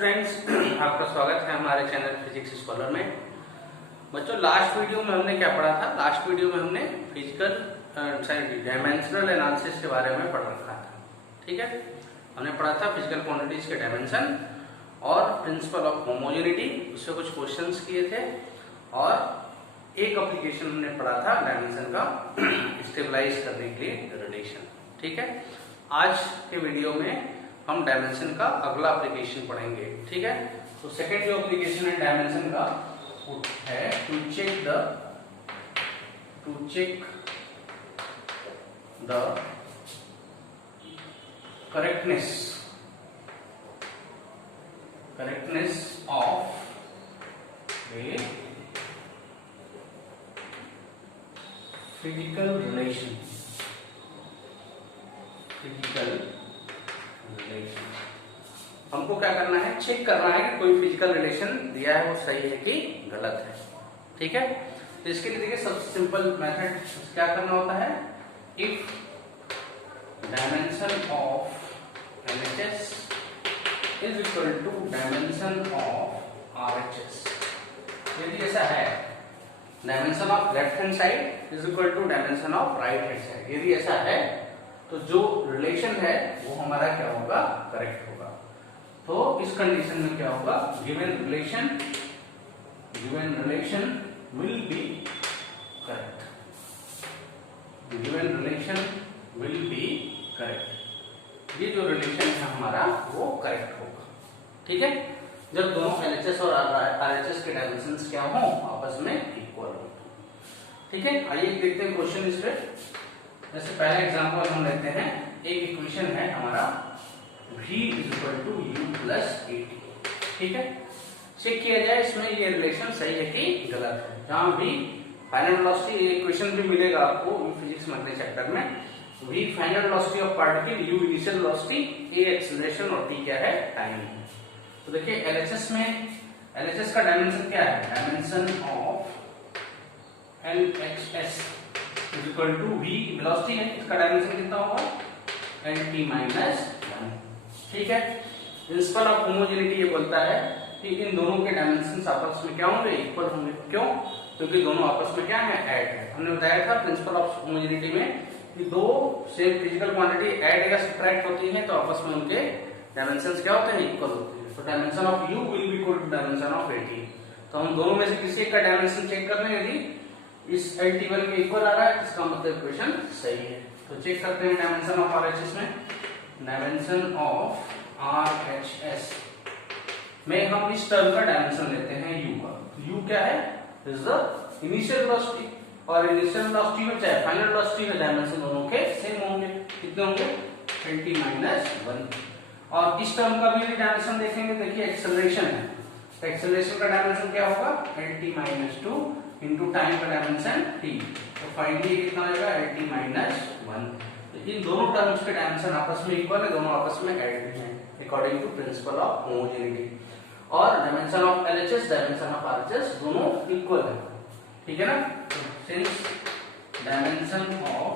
Students, आपका स्वागत है हमारे चैनल फिजिक्स स्कॉलर में। बच्चों, लास्ट वीडियो में हमने क्या पढ़ा था? लास्ट वीडियो में हमने फिजिकल डायमेंशनल एनालिसिस के बारे में पढ़ रखा था। ठीक है, हमने पढ़ा था फिजिकल क्वांटिटीज के डायमेंशन और प्रिंसिपल ऑफ होमोजेनिटी, उससे कुछ क्वेश्चंस किए थे और एक एप्लीकेशन हमने पढ़ा था डायमेंशन का स्टेबलाइज करने के लिए रिलेशन। ठीक है, आज के वीडियो में हम डायमेंशन का अगला एप्लीकेशन पढ़ेंगे। ठीक है, तो सेकंड जो एप्लीकेशन है डायमेंशन का वो है to check the correctness of a physical relation. हमको क्या करना है? चेक करना है कि कोई फिजिकल रिलेशन दिया है वो सही है कि गलत है। ठीक है, तो इसके लिए देखिए सबसे सिंपल मेथड क्या करना होता है। If dimension of LHS is equal to dimension of RHS, यदि ऐसा है dimension of left hand side is equal to dimension of right hand side, यदि ऐसा है तो जो रिलेशन है वो हमारा क्या होगा? करेक्ट होगा। तो इस कंडीशन में क्या होगा? Given relation will be correct. ये जो रिलेशन है हमारा वो करेक्ट होगा। ठीक है, जब दोनों LHS और RHS के डायमेंशंस क्या हो? आपस में इक्वल हो। ठीक है, आइए देखते हैं क्वेश्चन इस पे। जैसे पहला एग्जांपल हम लेते हैं, एक इक्वेशन है हमारा V is equal to U plus 80। ठीक है, चेक किया जाए इसमें ये रिलेशन सही है कि गलत है। जहां भी फाइनल वेलोसिटी, इक्वेशन भी मिलेगा आपको फिजिक्स में अगले चैप्टर में। V final velocity of particle, U initial velocity, A acceleration और T क्या है? टाइम। तो देखिए LHS में LHS का डायमेंशन क्या है? Dimension of LHS is equal to V velocity है, इसका डायमेंशन कितना होगा? LT minus 1। ठीक है, प्रिंसिपल ऑफ होमोजेनिटी ये बोलता है कि इन दोनों के डायमेंशंस आपस में क्या होंगे? इक्वल होंगे। क्यों? क्योंकि दोनों आपस में क्या है? ऐड है। हमने बताया था प्रिंसिपल ऑफ होमोजेनिटी में कि दो सेम फिजिकल क्वांटिटी ऐड या सब्ट्रैक्ट होती है तो आपस में उनके डायमेंशंस क्या होते हैं? इक्वल होते हैं। तो dimension of U will be equal to dimension of AT। तो हम दोनों में से किसी एक का डायमेंशन चेक कर लें, यदि इस LT1 के इक्वल आ रहा है इसका मतलब इक्वेशन सही है। तो चेक करते हैं डायमेंशन ऑफ RHS में। डायमेंशन ऑफ RHS में हम इस टर्म का डायमेंशन लेते हैं U का। U क्या है? इज द इनिशियल वेलोसिटी, और इनिशियल वेलोसिटी में चाहे फाइनल वेलोसिटी में डायमेंशन दोनों के सेम होंगे। कितने होंगे? 20 माइनस 1। और इस टर्म का भी डायमेंशन देखेंगे, देखिए एक्सेलरेशन है, तो एक्सेलरेशन का डायमेंशन क्या होगा? 20 माइनस 2 इंटू टाइम का डायमेंशन T। तो फाइनली कितना आएगा? 80 माइनस 1। इन दोनों टर्म्स के डायमेंशन आपस में इक्वल है, दोनों आपस में ऐड हैं according to principle of homogeneity. और dimension of LHS, dimension of RHS दोनों इक्वल है। ठीक है ना? Since dimension of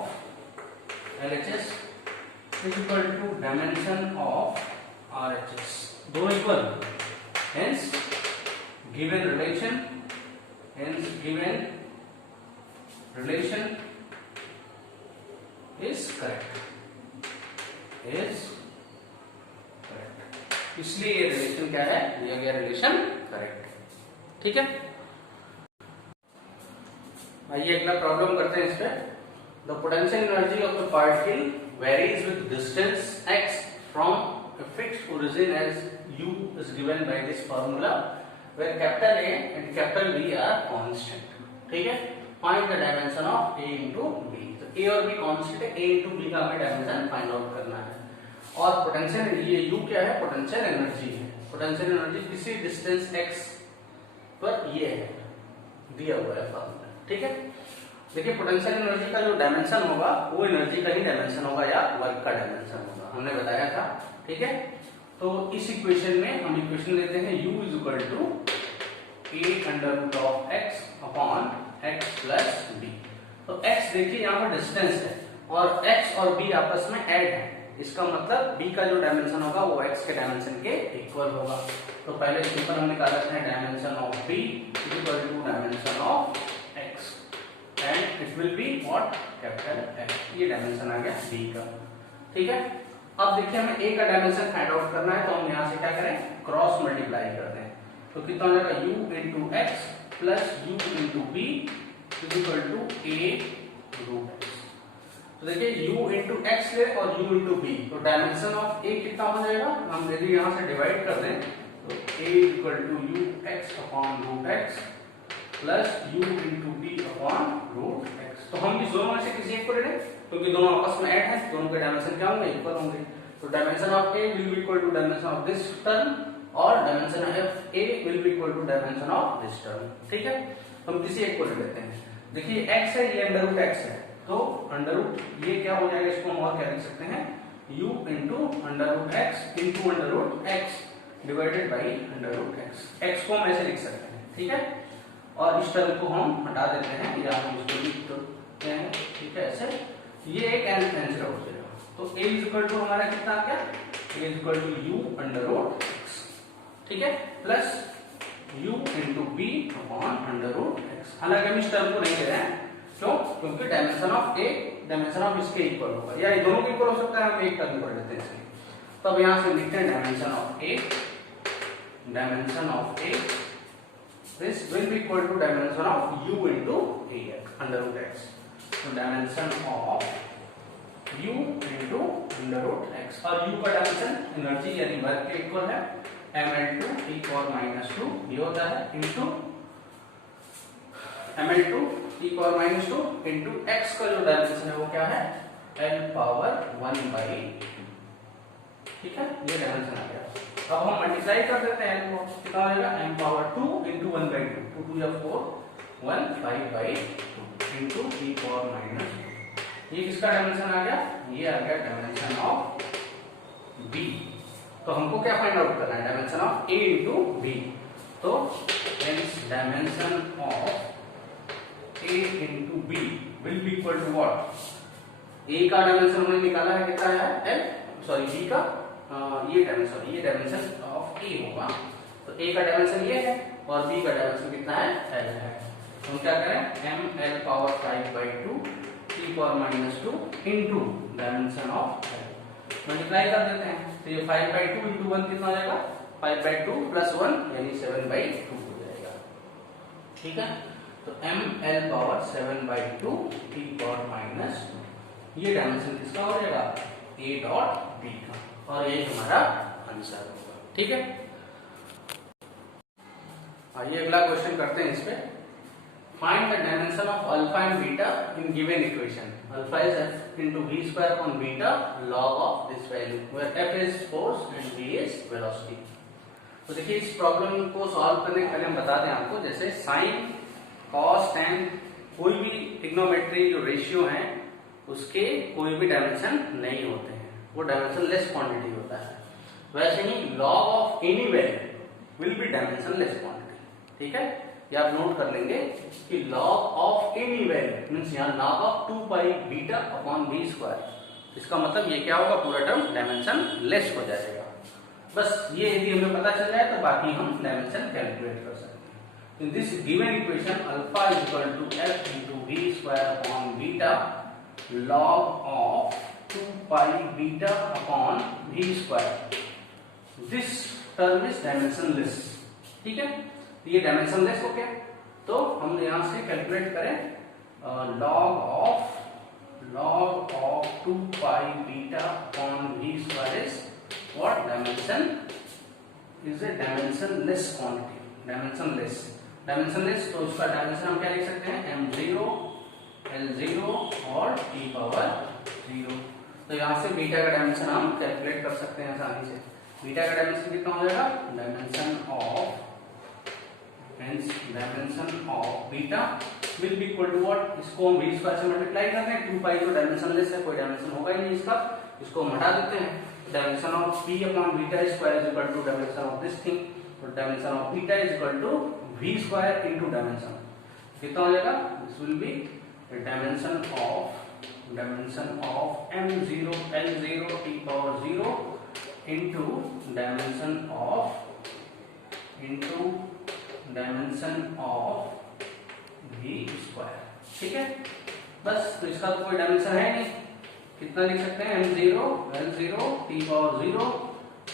LHS is equal to dimension of RHS, दोनों equal, hence given relation is correct, इसलिए ये रिलेशन क्या है? दिया गया रिलेशन करेक्ट है। ठीक है, आइए अगला प्रॉब्लम करते हैं इस पे। The potential energy of the particle varies with distance x from a fixed origin as U is given by this formula where capital A and capital B are constant। ठीक है, find the dimension of A into B। A और B constant है, A into B का हमें dimension find out करना है। और potential, ये U क्या है? पोटेंशियल एनर्जी है। पोटेंशियल एनर्जी किसी डिस्टेंस x पर ये है, दिया हुआ है फॉर्मूला। ठीक है, देखिए पोटेंशियल एनर्जी का जो डायमेंशन होगा वो एनर्जी का ही डायमेंशन होगा या वर्क का डायमेंशन होगा, हमने बताया था। ठीक है, तो इस इक्वेशन में हम इक्वेशन लेते हैं U is equal to A under root of x upon x plus b। तो x देखिए यहाँ पर डिस्टेंस है और x और b आपस में ऐड है, इसका मतलब b का जो डायमेंशन होगा वो x के डायमेंशन के इक्वल होगा। तो पहले सिंपल हम निकाल लेते हैं dimension of b equal to dimension of x and it will be what capital X। ये डायमेंशन आ गया b का। ठीक है, अब देखिए हमें a का डायमेंशन फाइंड आउट करना है, तो हम यहाँ से क्या करें, क्रॉस मल्टीप्लाई कर दें। तो कितना हो जाएगा u into x plus u into b equal to a root x। तो देखिए u इंटू एक्स ले और u इंटू बी, तो डायमेंशन ऑफ a कितना हो जाएगा, हम यदि यहाँ से डिवाइड कर दें तो a equal to u x upon root x plus u into b upon root x। तो हम इस दोनों में से किसी एक को ले लें, क्योंकि दोनों आपस में ऐड हैं, दोनों के डायमेंशन क्या होंगे, इक्वल होंगे। तो dimension of a will be equal to dimension of this term और dimension of a will be equal to dimension of this term. ठीक है, हम किसी एक को ले लेते हैं। देखिए x है, ये अंडर रूट x है, तो अंडर रूट ये क्या हो जाएगा, इसको हम और क्या लिख सकते हैं, u into under root x into under root x divided by under root x को हम ऐसे लिख सकते हैं। ठीक है, और इस टर्म को हम हटा देते हैं या हम इसको लिख देते हैं। ठीक है, ऐसे ये एक आंसर हो जाएगा। तो a इज इक्वल टू हमारा कितना आ गया, a is equal to u under root x। ठीक है, plus u into b upon under root x। हालांकि हम इस टर्म को नहीं ले रहे हैं, क्यों, क्योंकि dimension of a dimension of इसके इक्वल होगा, या ये दोनों के इक्वल हो सकता है, हम एक टर्म को लेते हैं इसलिए। तो अब यहाँ से लिखते हैं dimension of a this will be equal to dimension of u into ax under root x। तो dimension of u into under root x, और u का डायमेंशन एनर्जी यानी वर्क के इक्वल है, ml2 e power -2 ये होता है into ml2 e power -2 into x का जो डायमेंशन है वो क्या है, l पावर 1/2। ठीक है, ये डायमेंशन आ गया। अब हम मल्टीप्लाई कर देते हैं को, कितना हो जाएगा, m पावर 2 into 1/2, 2 2 या 4 1 5/2 into e पावर -2। ये किसका डायमेंशन आ गया, ये आ गया डायमेंशन ऑफ b। तो हमको क्या फाइंड आउट करना है, dimension of a into b। तो hence dimension of a into b will be equal to what, a का डायमेंशन हमने निकाला है कितना है, l सॉरी b का ये डायमेंशन ऑफ a होगा। तो a का डायमेंशन ये है और b का डायमेंशन कितना है, l है। तो हम क्या करें, m l power 5/2 e power -2 into dimension of l multiply कर देते हैं। तो ये 5/2 इनटू 1 कितना हो जाएगा, 5/2 प्लस 1 यानी 7/2 हो जाएगा। ठीक है, तो m l power 7/2 e power -2 ये डायमेंशन किसका हो जाएगा, a डॉट b का, और ये हमारा आंसर होगा। ठीक है, आइए अगला क्वेश्चन करते हैं इस पे। Find the dimension of alpha and beta in given equation. Alpha is f into v square upon beta log of this value where f is force and v is velocity। तो देखिए इस problem को solve करने के पहले हम बता दें आपको, जैसे साइन कॉस टेन कोई भी ट्रिग्नोमेट्री जो रेशियो है उसके कोई भी डायमेंशन नहीं होते हैं, वो डायमेंशन लेस क्वांटिटी होता है। वैसे ही log of any value will be dimensionless quantity. ठीक है, ये आप नोट कर लेंगे कि log of any value means यहाँ log of 2 pi beta upon v square, इसका मतलब ये क्या होगा, पूरा टर्म डायमेंशन लेस हो जाएगा। बस ये यदि हमें पता चल जाए तो बाकी हम डायमेंशन कैलकुलेट कर सकते हैं। In this given equation alpha is equal to f into v square upon beta log of 2 pi beta upon v square। This term is dimensionless। ठीक है, ये डायमेंशनलेस हो गया। तो हम यहां से कैलकुलेट करें log of 2 pi beta upon v square is what, dimension is a dimensionless quantity, dimensionless। तो उसका डायमेंशन हम क्या लिख सकते हैं, m0 l0 और t पावर 0। तो यहाँ से बीटा का डायमेंशन हम कैलकुलेट कर सकते हैं आसानी से। बीटा का डायमेंशन कितना हो जाएगा, dimension of beta will be equal to what, इसको हम v स्क्वायर से मल्टीप्लाई करते हैं, 2 पाई जो डायमेंशनलेस है, कोई डायमेंशन होगा ही नहीं इसका, इसको हम हटा देते हैं। Dimension of p upon beta square is equal to dimension of this thing, तो dimension of beta is equal to v square into dimension कितना हो जाएगा, this will be the dimension of dimension of m0 L0 t power 0 into dimension of v square. ठीक है, बस। तो इसका तो कोई डायमेंशन है नहीं, कितना लिख सकते हैं m0 L0 t power 0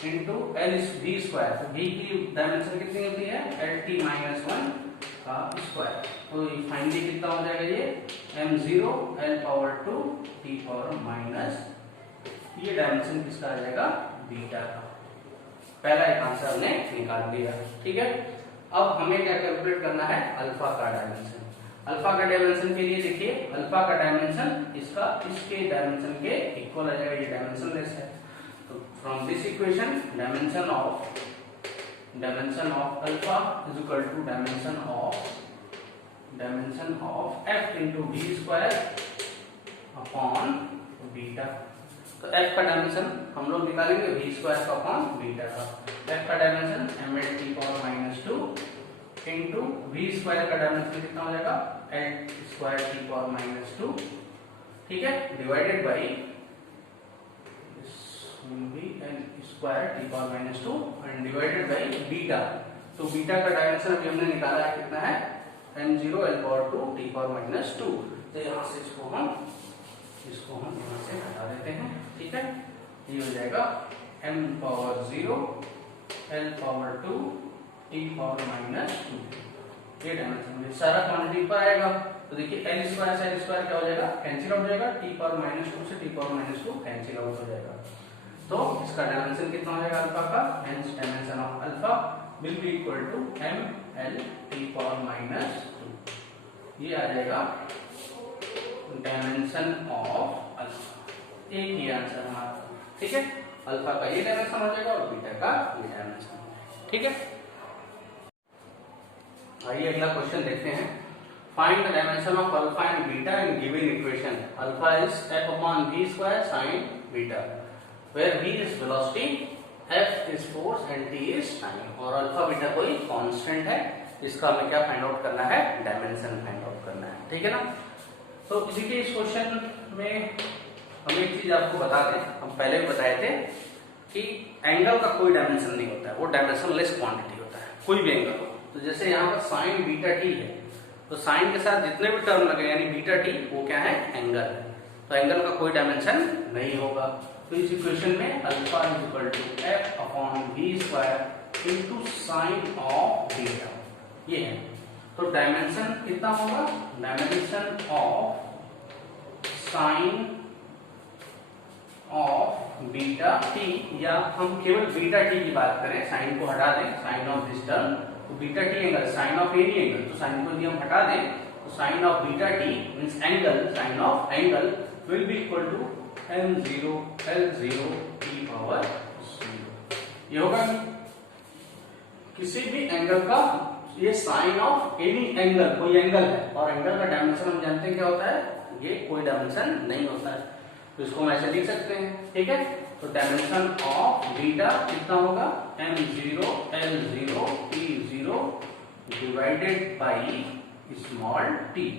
into L v square. तो v की डायमेंशन कितनी होती है lt माइनस 1 का स्क्वायर। तो फाइनली कितना हो जाएगा ये m0 L power 2 t power minus, ये डायमेंशन किसका आ जाएगा बीटा का। पहला एक आंसर हमने निकाल लिया। ठीक है, अब हमें क्या कैलकुलेट करना है अल्फा का डायमेंशन। अल्फा का डायमेंशन के लिए देखिए, अल्फा का डायमेंशन इसका इसके डायमेंशन के इक्वल आ जाएगा, ये डायमेंशनलेस है। तो from this equation dimension of alpha is equal to dimension of f into v square upon beta. तो f का डायमेंशन हम लोग निकालेंगे वी स्क्वायर का अपॉन बीटा का। f का dimension ml t power minus 2 into v square का dimension कितना हो जाएगा l square t power minus 2। ठीक है, divided by l square t power minus 2 and divided by beta. तो बीटा का डायमेंशन अभी हमने निकाला है, कितना है m0 L power 2 t power minus 2। तो यहाँ से इसको हम यहाँ से हटा देते हैं। ठीक है, ये हो जाएगा m power 0 L power 2 t power minus 2। ये डायमेंशन सारा क्वांटिटी पर आएगा। तो देखिए एल स्क्वायर से एल स्क्वायर क्या हो जाएगा कैंसिल आउट हो जाएगा, टी पावर माइनस 2 से T power minus 2 cancel out हो जाएगा। तो इसका डायमेंशन कितना हो जाएगा अल्फा का, hence dimension of alpha will be equal to m l t power minus 2। ये आ जाएगा डायमेंशन ऑफ अल्फा। एक ही आंसर हमारा। ठीक है, अल्फा का ये डायमेंशन हो जाएगा और बीटा का ये डायमेंशन। ठीक है, आइए अगला क्वेश्चन देखते हैं। Find the dimension of alpha and beta in given equation. Alpha is f upon v square sin beta, where v is velocity, f is force and t is time। और alpha beta कोई constant है, इसका हमें क्या find out करना है dimension find out करना है। ठीक है ना। तो इसी के इस क्वेश्चन में हम एक चीज आपको बता दें, हम पहले भी बताए थे कि एंगल का कोई डायमेंशन नहीं होता है, वो डायमेंशनलेस क्वांटिटी होता है, कोई भी एंगल हो। तो जैसे यहाँ पर साइन बीटा टी है, तो साइन के साथ जितने भी टर्म लगे यानी बीटा टी, वो क्या है एंगल है। तो एंगल का कोई डायमेंशन नहीं होगा। तो इस इक्वेशन में alpha is equal to f upon v square into sine of beta, ये है। तो डायमेंशन कितना होगा, dimension of sine of beta t, या हम केवल बीटा टी की बात करें, साइन को हटा दें, साइन ऑफ दिस टर्म, तो beta t angle, sine of any angle, तो साइन को यदि हम हटा दें तो sine of beta t means angle, sine of angle will be equal to m0 L0 t power 0। ये होगा किसी भी एंगल का, ये साइन ऑफ एनी एंगल, कोई एंगल है और एंगल का डायमेंशन हम जानते हैं क्या होता है, ये कोई डायमेंशन नहीं होता है। तो इसको हम ऐसे लिख सकते हैं। ठीक है, तो डायमेंशन ऑफ बीटा कितना होगा m0 L0 t0 divided by small t,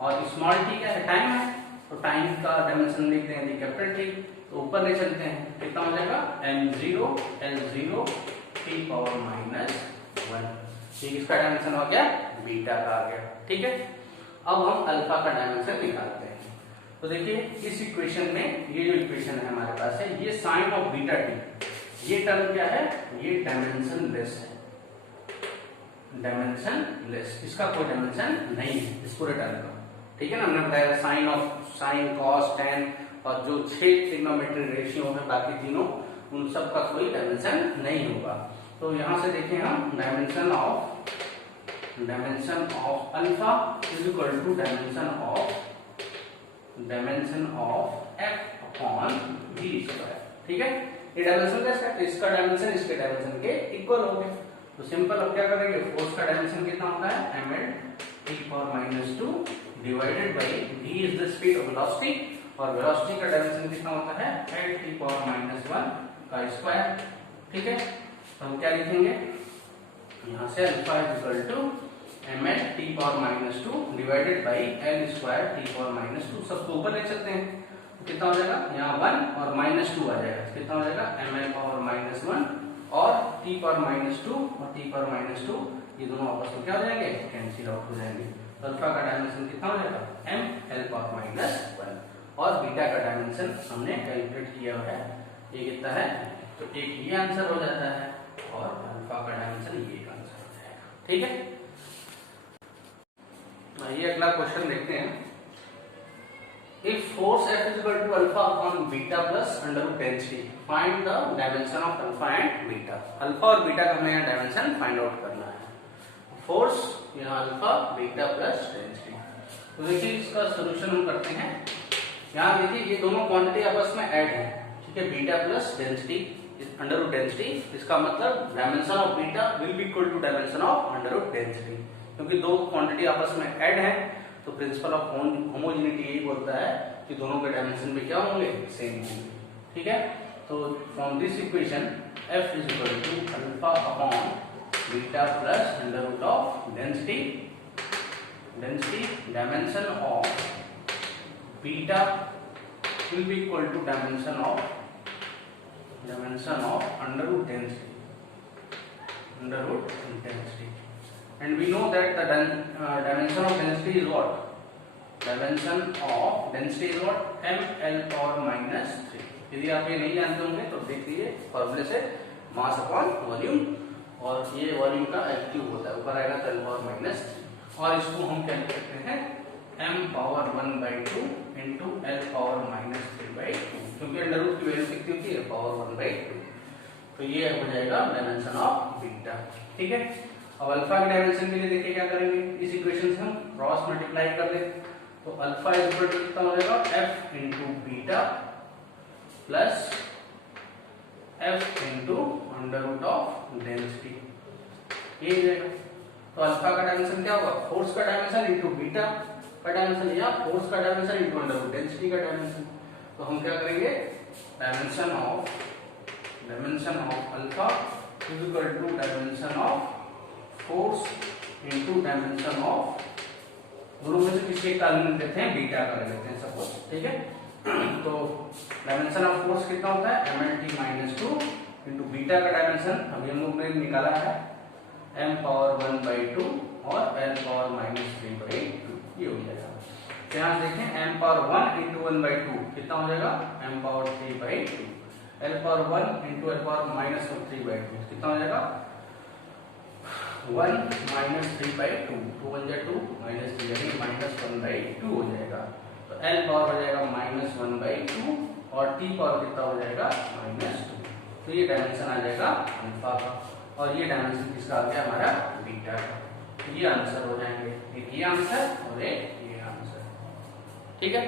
और स्मॉल t क्या है टाइम है, तो टाइम का डायमेंशन लिख देंगे कैपिटल टी। तो ऊपर ले चलते हैं, कितना हो जाएगा m0 L0 t power minus 1। ये किसका डायमेंशन हो गया बीटा का आ गया। ठीक है, अब हम अल्फा का डायमेंशन निकालते हैं। तो देखिए इस इक्वेशन में, ये जो इक्वेशन है हमारे पास है, ये साइन ऑफ बीटा टी, ये टर्म क्या है, ये डायमेंशनलेस है, डायमेंशनलेस, इसका कोई डायमेंशन नहीं है इस पूरे टर्म का। ठीक है ना, हमने बताया साइन कॉस टेन और जो 6 ट्रिग्नोमेट्रिक रेशियो है बाकी तीनों, उन सब का कोई डायमेंशन नहीं होगा। तो यहां से देखें हम dimension of alpha is equal to dimension of f upon v square. ठीक है, ये डायमेंशन कैसा है, इसका डायमेंशन इसके डायमेंशन के इक्वल हो गए। तो सिंपल अब क्या करेंगे, फोर्स का डायमेंशन कितना होता है ml t power minus 2 divided by v is the speed of velocity, और वेलोसिटी का डायमेंशन कितना होता है l t पावर माइनस 1 का स्क्वायर। ठीक है, तो हम क्या लिखेंगे यहाँ से alpha is equal to ml t power minus 2 divided by l square t power minus 2। सबको ऊपर ले चलते हैं, कितना हो जाएगा, यहाँ 1 और माइनस 2 आ जाएगा, कितना हो जाएगा ml पावर माइनस 1 और t पावर माइनस 2 और t पावर माइनस 2, ये दोनों आपस में क्या हो जाएंगे, कैंसिल आउट हो जाएंगे। तो अल्फा का डायमेंशन कितना हो जाएगा, m l पावर माइनस 1 और बीटा का डायमेंशन हमने कैलकुलेट किया हुआ है, ये कितना है, तो एक ये आंसर हो जाता है और अल्फा का डायमेंशन ये आंसर हो जाएगा। ठीक है, ये अगला क्वेश्चन देखते हैं। If force F is equal to alpha upon beta plus under root density, find the dimension of alpha and beta। Alpha और बीटा का हमें यहाँ डायमेंशन फाइंड आउट करना है। फोर्स यहाँ अल्फा बीटा प्लस डेंसिटी, तो देखिए इसका सोल्यूशन हम करते हैं। यहाँ देखिए ये दोनों क्वांटिटी आपस में ऐड है, ठीक है, beta plus density under root density, इसका मतलब dimension of beta will be equal to dimension of under root density, क्योंकि दो क्वांटिटी आपस में ऐड है तो प्रिंसिपल ऑफ होमोजेनिटी यही बोलता है कि दोनों के डायमेंशन भी क्या होंगे, सेम होंगे। ठीक है, तो from this equation f is equal to alpha upon beta plus under root of density dimension of beta will be equal to dimension of under root density and we know that the dimension of density is what, dimension of density is what, ml power minus 3। यदि आप ये नहीं जानते होंगे तो देख लीजिए फॉर्मूले से, मास अपॉन वॉल्यूम, और ये वॉल्यूम का L क्यूब होता है, ऊपर आएगा तो L पावर माइनस 3, और इसको हम क्या लिखते हैं m power 1/2 into L power minus 3/2, क्योंकि अंडर रूट की वैल्यू कितनी होती है, पावर 1/2, तो ये हो जाएगा डायमेंशन ऑफ बीटा। ठीक है, अब अल्फा के डायमेंशन के लिए देखिए क्या करेंगे, इस इक्वेशन से हम क्रॉस मल्टीप्लाई कर दें, तो अल्फा इज इक्वल टू कितना हो जाएगा, f into beta plus f into under root of density, ये हो जाएगा। तो अल्फा का डायमेंशन क्या होगा, फोर्स का डायमेंशन इंटू बीटा का डायमेंशन, या फोर्स का dimension into under root density का डायमेंशन। तो हम क्या करेंगे, dimension of alpha is equal to dimension of force into dimension of, दोनों में से किसी एक का ले लेते हैं, बीटा का ले लेते हैं सपोज। ठीक है, तो डायमेंशन ऑफ फोर्स कितना होता है, mlt-2 इनटू बीटा का डायमेंशन अभी हम लोग ने निकाला है m पावर 1/2 और l पावर माइनस 3/2, ये हो जाएगा। तो यहाँ देखें m पावर 1 इंटू 1/2 कितना हो जाएगा, m power 3/2, l power 1 into l power minus 3/2 कितना हो जाएगा, 1 माइनस 3/2, 2 1 जा 2 माइनस 3 यानी माइनस 1/2 हो जाएगा। तो L पावर हो जाएगा माइनस 1/2 और T पावर कितना हो जाएगा, -2। तो ये डायमेंशन आ जाएगा अल्फा का, और ये डायमेंशन किसका आ गया, हमारा बीटा का। तो ये आंसर हो जाएंगे, एक ये आंसर और एक ये आंसर। ठीक है।